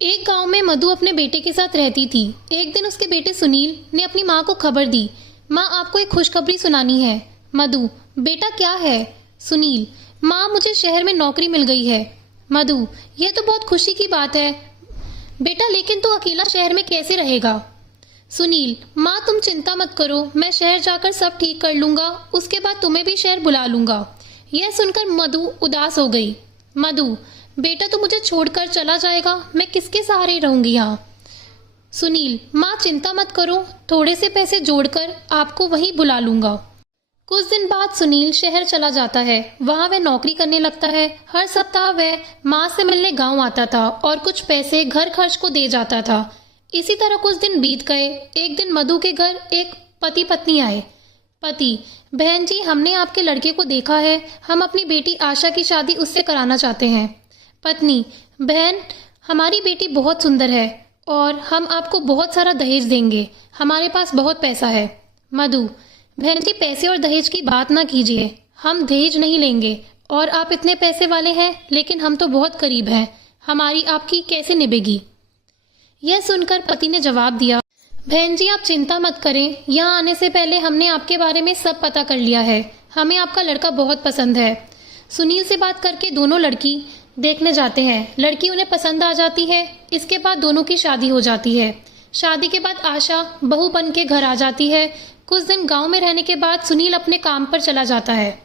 एक गांव में मधु अपने बेटे के साथ रहती थी। एक दिन उसके बेटे सुनील ने अपनी माँ को खबर दी, माँ आपको एक खुशखबरी सुनानी है। मधु, बेटा क्या है? सुनील, माँ मुझे शहर में नौकरी मिल गई है। मधु, यह तो बहुत खुशी की बात है बेटा, लेकिन तू अकेला शहर में कैसे रहेगा? सुनील, माँ तुम चिंता मत करो, मैं शहर जाकर सब ठीक कर लूंगा, उसके बाद तुम्हें भी शहर बुला लूंगा। यह सुनकर मधु उदास हो गई। मधु, बेटा तू मुझे छोड़कर चला जाएगा, मैं किसके सहारे रहूंगी यहाँ? सुनील, माँ चिंता मत करो, थोड़े से पैसे जोड़कर आपको वहीं बुला लूंगा। कुछ दिन बाद सुनील शहर चला जाता है। वहाँ वह नौकरी करने लगता है। हर सप्ताह वह माँ से मिलने गांव आता था और कुछ पैसे घर खर्च को दे जाता था। इसी तरह कुछ दिन बीत गए। एक दिन मधु के घर एक पति पत्नी आए। पति, बहन जी हमने आपके लड़के को देखा है, हम अपनी बेटी आशा की शादी उससे कराना चाहते हैं। पत्नी, बहन हमारी बेटी बहुत सुंदर है और हम आपको बहुत सारा दहेज देंगे, हमारे पास बहुत पैसा है। मधु, बहन जी पैसे और दहेज की बात ना कीजिए, हम दहेज नहीं लेंगे और आप इतने पैसे वाले हैं, लेकिन हम तो बहुत करीब हैं, हमारी आपकी कैसे निभेगी? यह सुनकर पति ने जवाब दिया, बहन जी आप चिंता मत करें, यहाँ आने से पहले हमने आपके बारे में सब पता कर लिया है, हमें आपका लड़का बहुत पसंद है। सुनील से बात करके दोनों लड़की देखने जाते हैं। लड़की उन्हें पसंद आ जाती है। इसके बाद दोनों की शादी हो जाती है। शादी के बाद आशा बहू बन के घर आ जाती है। कुछ दिन गांव में रहने के बाद सुनील अपने काम पर चला जाता है।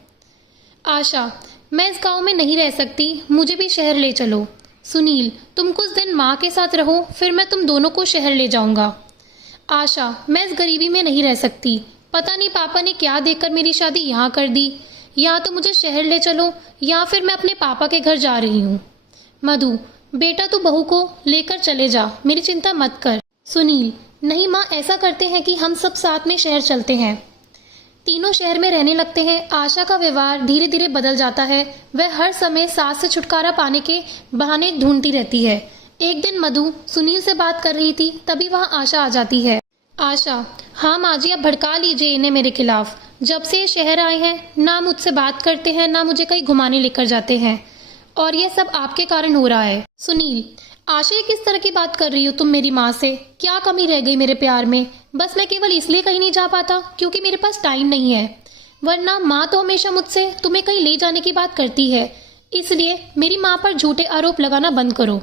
आशा, मैं इस गांव में नहीं रह सकती, मुझे भी शहर ले चलो। सुनील, तुम कुछ दिन माँ के साथ रहो, फिर मैं तुम दोनों को शहर ले जाऊंगा। आशा, मैं इस गरीबी में नहीं रह सकती, पता नहीं पापा ने क्या देखकर मेरी शादी यहाँ कर दी, या तो मुझे शहर ले चलो या फिर मैं अपने पापा के घर जा रही हूँ। मधु, बेटा तू बहू को लेकर चले जा, मेरी चिंता मत कर। सुनील, नहीं माँ, ऐसा करते हैं कि हम सब साथ में शहर चलते हैं। तीनों शहर में रहने लगते हैं। आशा का व्यवहार धीरे धीरे बदल जाता है। वह हर समय सास से छुटकारा पाने के बहाने ढूंढती रहती है। एक दिन मधु सुनील से बात कर रही थी, तभी वहाँ आशा आ जाती है। आशा, हाँ माँ जी, अब भड़का लीजिए इन्हें मेरे खिलाफ। जब से ये शहर आए हैं ना मुझसे बात करते हैं, ना मुझे कहीं घुमाने लेकर जाते हैं, और यह सब आपके कारण हो रहा है। सुनील, आशा, किस तरह की बात कर रही हो तुम मेरी माँ से? क्या कमी रह गई मेरे प्यार में? बस मैं केवल इसलिए कहीं नहीं जा पाता क्योंकि मेरे पास टाइम नहीं है, वरना माँ तो हमेशा मुझसे तुम्हें कहीं ले जाने की बात करती है, इसलिए मेरी माँ पर झूठे आरोप लगाना बंद करो।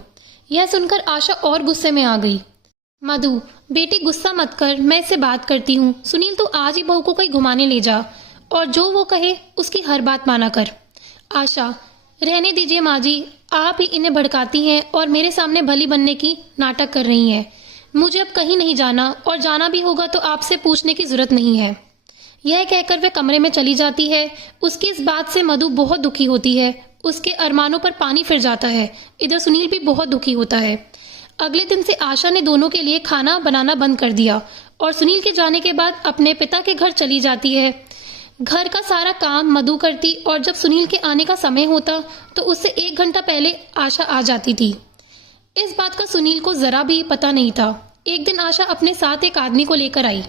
यह सुनकर आशा और गुस्से में आ गई। मधु, बेटी गुस्सा मत कर, मैं इससे बात करती हूँ। सुनील तू आज ही बहू को कहीं घुमाने ले जा और जो वो कहे उसकी हर बात माना कर। आशा, रहने दीजिए माँ जी, आप ही इन्हें भड़काती हैं और मेरे सामने भली बनने की नाटक कर रही हैं। मुझे अब कहीं नहीं जाना, और जाना भी होगा तो आपसे पूछने की जरूरत नहीं है। यह कहकर वह कमरे में चली जाती है। उसकी इस बात से मधु बहुत दुखी होती है। उसके अरमानों पर पानी फिर जाता है। इधर सुनील भी बहुत दुखी होता है। अगले दिन से आशा ने दोनों के लिए खाना बनाना बंद कर दिया और सुनील के जाने के बाद अपने पिता के घर चली जाती है। घर का सारा काम मधु करती और जब सुनील के आने का समय होता तो उससे 1 घंटा पहले आशा आ जाती थी। इस बात का सुनील को जरा भी पता नहीं था। एक दिन आशा अपने साथ एक आदमी को लेकर आई।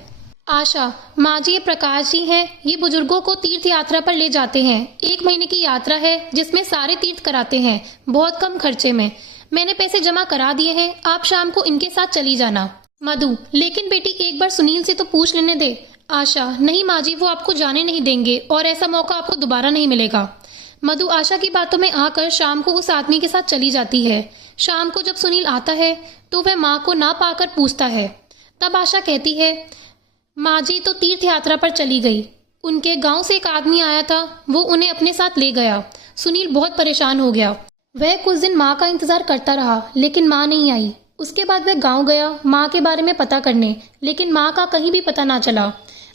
आशा, माँ जी ये प्रकाश जी हैं, ये बुजुर्गों को तीर्थ यात्रा पर ले जाते हैं। 1 महीने की यात्रा है जिसमें सारे तीर्थ कराते हैं, बहुत कम खर्चे में। मैंने पैसे जमा करा दिए हैं, आप शाम को इनके साथ चली जाना। मधु, लेकिन बेटी एक बार सुनील से तो पूछ लेने दे। आशा, नहीं माँ जी, वो आपको जाने नहीं देंगे और ऐसा मौका आपको दोबारा नहीं मिलेगा। मधु आशा की बातों में आकर शाम को उस आदमी के साथ चली जाती है। शाम को जब सुनील आता है तो वह माँ को ना पाकर पूछता है। तब आशा कहती है, माँ जी तो तीर्थ यात्रा पर चली गई, उनके गांव से एक आदमी आया था, वो उन्हें अपने साथ ले गया। सुनील बहुत परेशान हो गया। वह कुछ दिन माँ का इंतजार करता रहा, लेकिन माँ नहीं आई। उसके बाद वह गांव गया माँ के बारे में पता करने, लेकिन माँ का कहीं भी पता ना चला।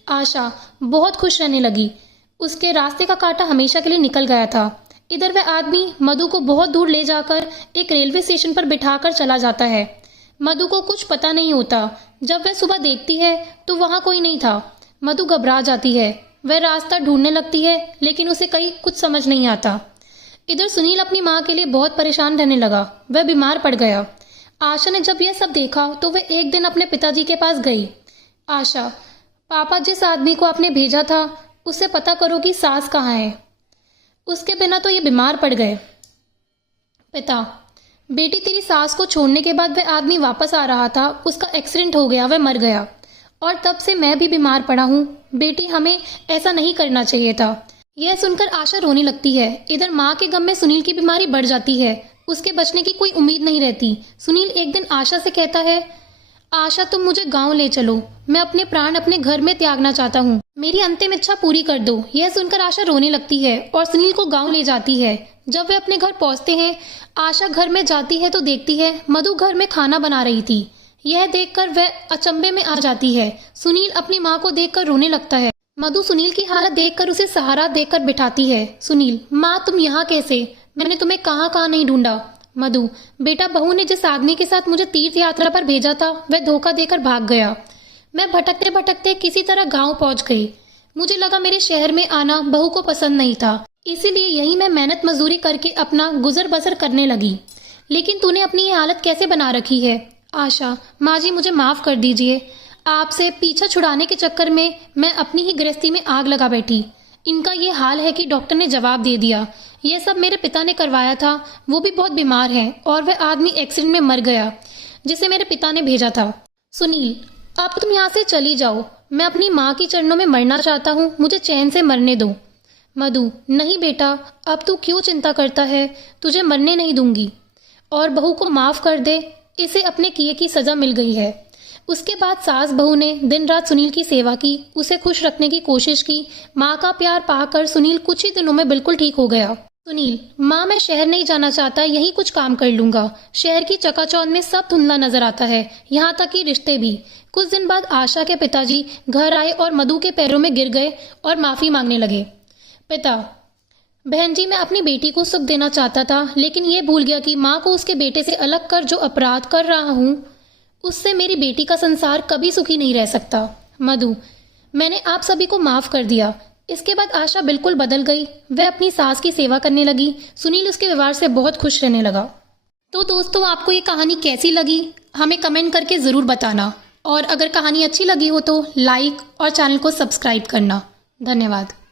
आशा बहुत खुश रहने लगी। उसके रास्ते का कांटा हमेशा के लिए निकल गया था। इधर वह आदमी मधु को बहुत दूर ले जाकर एक रेलवे स्टेशन पर बिठाकर चला जाता है। मधु को कुछ पता नहीं होता। जब वह सुबह देखती है तो वहाँ कोई नहीं था। मधु घबरा जाती है। वह रास्ता ढूंढने लगती है, लेकिन उसे कहीं कुछ समझ नहीं आता। इधर सुनील अपनी माँ के लिए बहुत परेशान रहने लगा। वह बीमार पड़ गया। आशा ने जब यह सब देखा तो वह एक दिन अपने पिताजी के पास गई। आशा, पापा जिस आदमी को आपने भेजा था उससे पता करो कि सास कहाँ है, उसके बिना तो ये बीमार पड़ गए। पिता, बेटी तेरी सास को छोड़ने के बाद वह आदमी वापस आ रहा था, उसका एक्सीडेंट हो गया, वह मर गया और तब से मैं भी बीमार पड़ा हूँ। बेटी हमें ऐसा नहीं करना चाहिए था। यह सुनकर आशा रोने लगती है। इधर माँ के गम में सुनील की बीमारी बढ़ जाती है, उसके बचने की कोई उम्मीद नहीं रहती। सुनील एक दिन आशा से कहता है, आशा तुम मुझे गांव ले चलो, मैं अपने प्राण अपने घर में त्यागना चाहता हूँ, मेरी अंतिम इच्छा पूरी कर दो। यह सुनकर आशा रोने लगती है और सुनील को गांव ले जाती है। जब वे अपने घर पहुंचते हैं, आशा घर में जाती है तो देखती है मधु घर में खाना बना रही थी। यह देखकर वह अचंभे में आ जाती है। सुनील अपनी माँ को देखकर रोने लगता है। मधु सुनील की हालत देखकर उसे सहारा देकर बिठाती है। सुनील, माँ तुम यहाँ कैसे? मैंने तुम्हें कहाँ कहाँ नहीं ढूंढा। मधु, बेटा बहू ने जिस आदमी के साथ मुझे तीर्थ यात्रा पर भेजा था वह धोखा देकर भाग गया। मैं भटकते भटकते किसी तरह गांव पहुंच गई। मुझे लगा मेरे शहर में आना बहू को पसंद नहीं था, इसीलिए यही मैं मेहनत मजदूरी करके अपना गुजर बसर करने लगी। लेकिन तूने अपनी ये हालत कैसे बना रखी है? आशा, माँ जी मुझे माफ कर दीजिए, आपसे पीछा छुड़ाने के चक्कर में मैं अपनी ही गृहस्थी में आग लगा बैठी। इनका ये हाल है कि डॉक्टर ने जवाब दे दिया। यह सब मेरे पिता ने करवाया था, वो भी बहुत बीमार है और वह आदमी एक्सीडेंट में मर गया जिसे मेरे पिता ने भेजा था। सुनील, अब तुम यहाँ से चली जाओ, मैं अपनी माँ की चरणों में मरना चाहता हूँ, मुझे चैन से मरने दो। मधु, नहीं बेटा, अब तू क्यों चिंता करता है, तुझे मरने नहीं दूंगी। और बहू को माफ कर दे, इसे अपने किए की सजा मिल गई है। उसके बाद सास बहू ने दिन रात सुनील की सेवा की, उसे खुश रखने की कोशिश की। माँ का प्यार पाकर सुनील कुछ ही दिनों में बिल्कुल ठीक हो गया। सुनील, माँ मैं शहर नहीं जाना चाहता, यही कुछ काम कर लूंगा। शहर की चकाचौंध में सब धुंधला नजर आता है, यहाँ तक कि रिश्ते भी। कुछ दिन बाद आशा के पिताजी घर आए और मधु के पैरों में गिर गए और माफी मांगने लगे। पिता, बहन जी मैं अपनी बेटी को सुख देना चाहता था, लेकिन ये भूल गया कि माँ को उसके बेटे से अलग कर जो अपराध कर रहा हूँ उससे मेरी बेटी का संसार कभी सुखी नहीं रह सकता। मधु, मैंने आप सभी को माफ कर दिया। इसके बाद आशा बिल्कुल बदल गई, वह अपनी सास की सेवा करने लगी। सुनील उसके व्यवहार से बहुत खुश रहने लगा। तो दोस्तों, आपको ये कहानी कैसी लगी हमें कमेंट करके ज़रूर बताना, और अगर कहानी अच्छी लगी हो तो लाइक और चैनल को सब्सक्राइब करना। धन्यवाद।